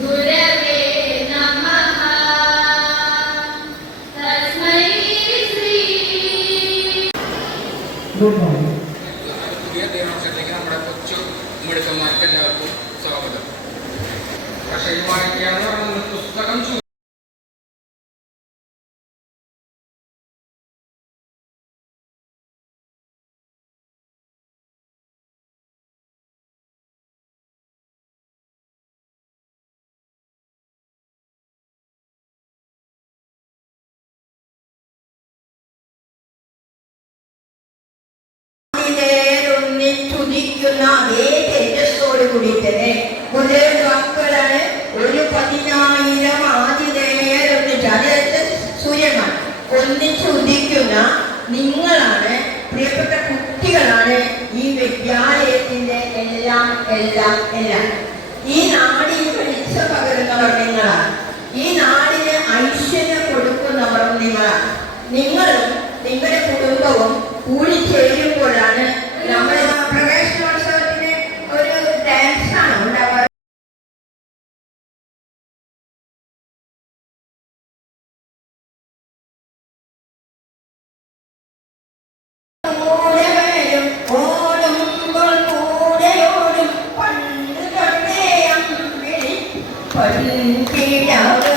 ഗുരവേ നമഃ തസ്മൈ ശ്രീ പുതിയ ദിനാംശത്തിലേക്ക് നമ്മുടെ കൊച്ചു മിടുക്കന്മാർക്ക് എല്ലാവർക്കും സ്വാഗതം പക്ഷേ ഈ വായിക്കുക എന്ന് പറയുന്നത് തുതിക്കുന്ന അതേ തേജസ്സോട് കൂടി തന്നെ മുതൽ വാക്കുകളാണ് ഒരു പതിനായിരം ആതിഥേയർ ഒന്നിച്ച് അതായത് സൂര്യന്മാർ ഒന്നിച്ച് ഉദിക്കുന്ന നിങ്ങളാണ് പ്രിയപ്പെട്ട കുട്ടികളാണ് ഈ വിദ്യാലയത്തിന്റെ എല്ലാം എല്ലാം എല്ലാം. ഈ നാടിന് വെളിച്ചം പകരുന്നവർ നിങ്ങളാണ്. ഈ നാടിന് ഐശ്വര്യം കൊടുക്കുന്നവർ നിങ്ങളാണ്. നിങ്ങളും നിങ്ങളുടെ കുടുംബവും കൂടിച്ചേരുമ്പോഴാണ് നമ്മുടെ പൊൻകിടാവ്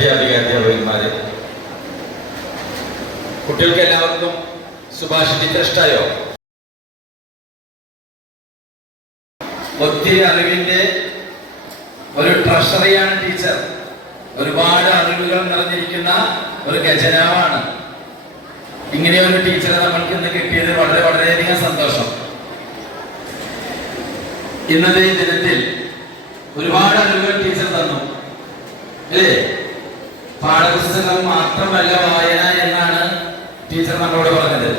അധ്യാപിക അധ്യാപകന്മാരെ കുട്ടികൾക്ക് എല്ലാവർക്കും സുഭാഷ് ടീച്ചർ ഒത്തിരി അറിവിന്റെ ഒരു ട്രഷറിയാണ് ടീച്ചർ ഒരുപാട് അറിവുകൾ നിറഞ്ഞിരിക്കുന്ന ഒരു ഖജനാവാണ്. ഇങ്ങനെ ഒരു ടീച്ചറെ നമ്മൾക്ക് ഇന്ന് കിട്ടിയത് വളരെ വളരെയധികം സന്തോഷം. ഇന്നത്തെ ദിനത്തിൽ ഒരുപാട് അറിവുകൾ ടീച്ചർ തന്നു. അല്ലേ? പാഠപുസ്തകം മാത്രമല്ല വായന എന്നാണ് ടീച്ചർ നമ്മളോട് പറഞ്ഞത്.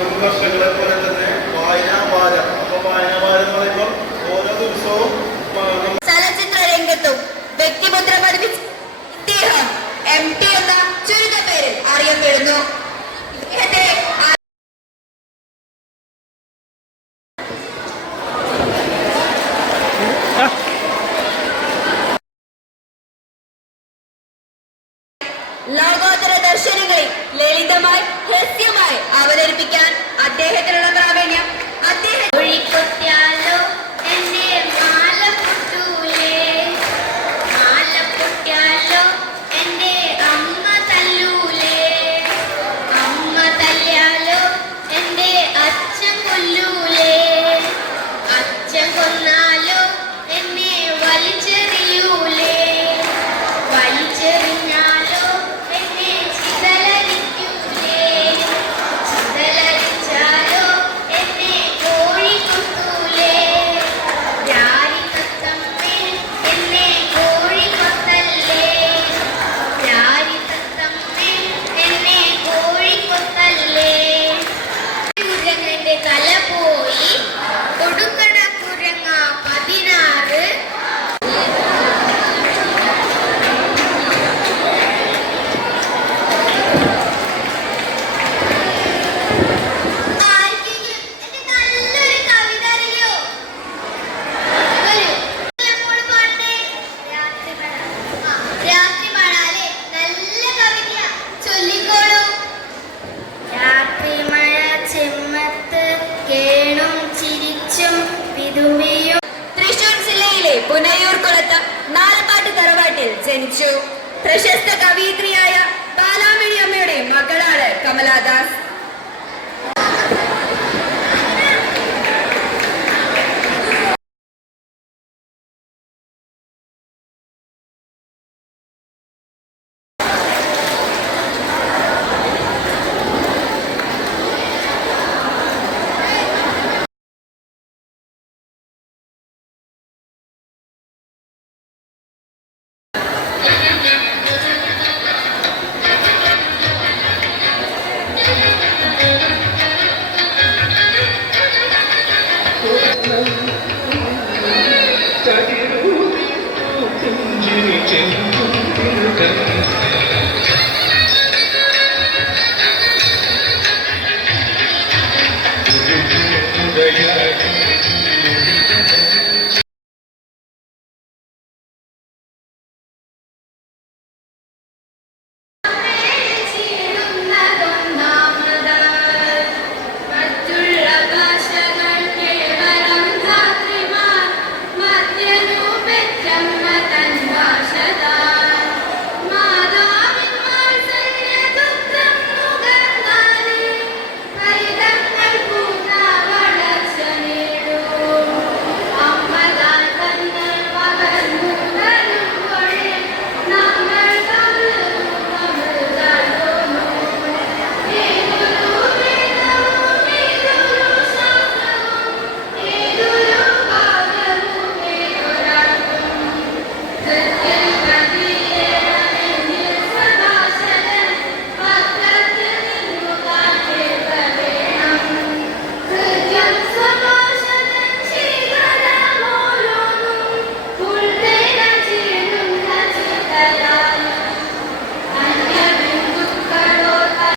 മുൻ വർഷങ്ങളെ പോലെ തന്നെ വായനാവാരം അപ്പൊ വായനാവാരം എന്ന് പറയുമ്പോൾ ഓരോ ദിവസവും ചലച്ചിത്ര രംഗത്തും വ്യക്തിമുദ്ര ജനിച്ചു. പ്രശസ്ത കവയിത്രിയായ ബാലാമണി അമ്മയുടെ മകളാണ് കമലാദാസ്. to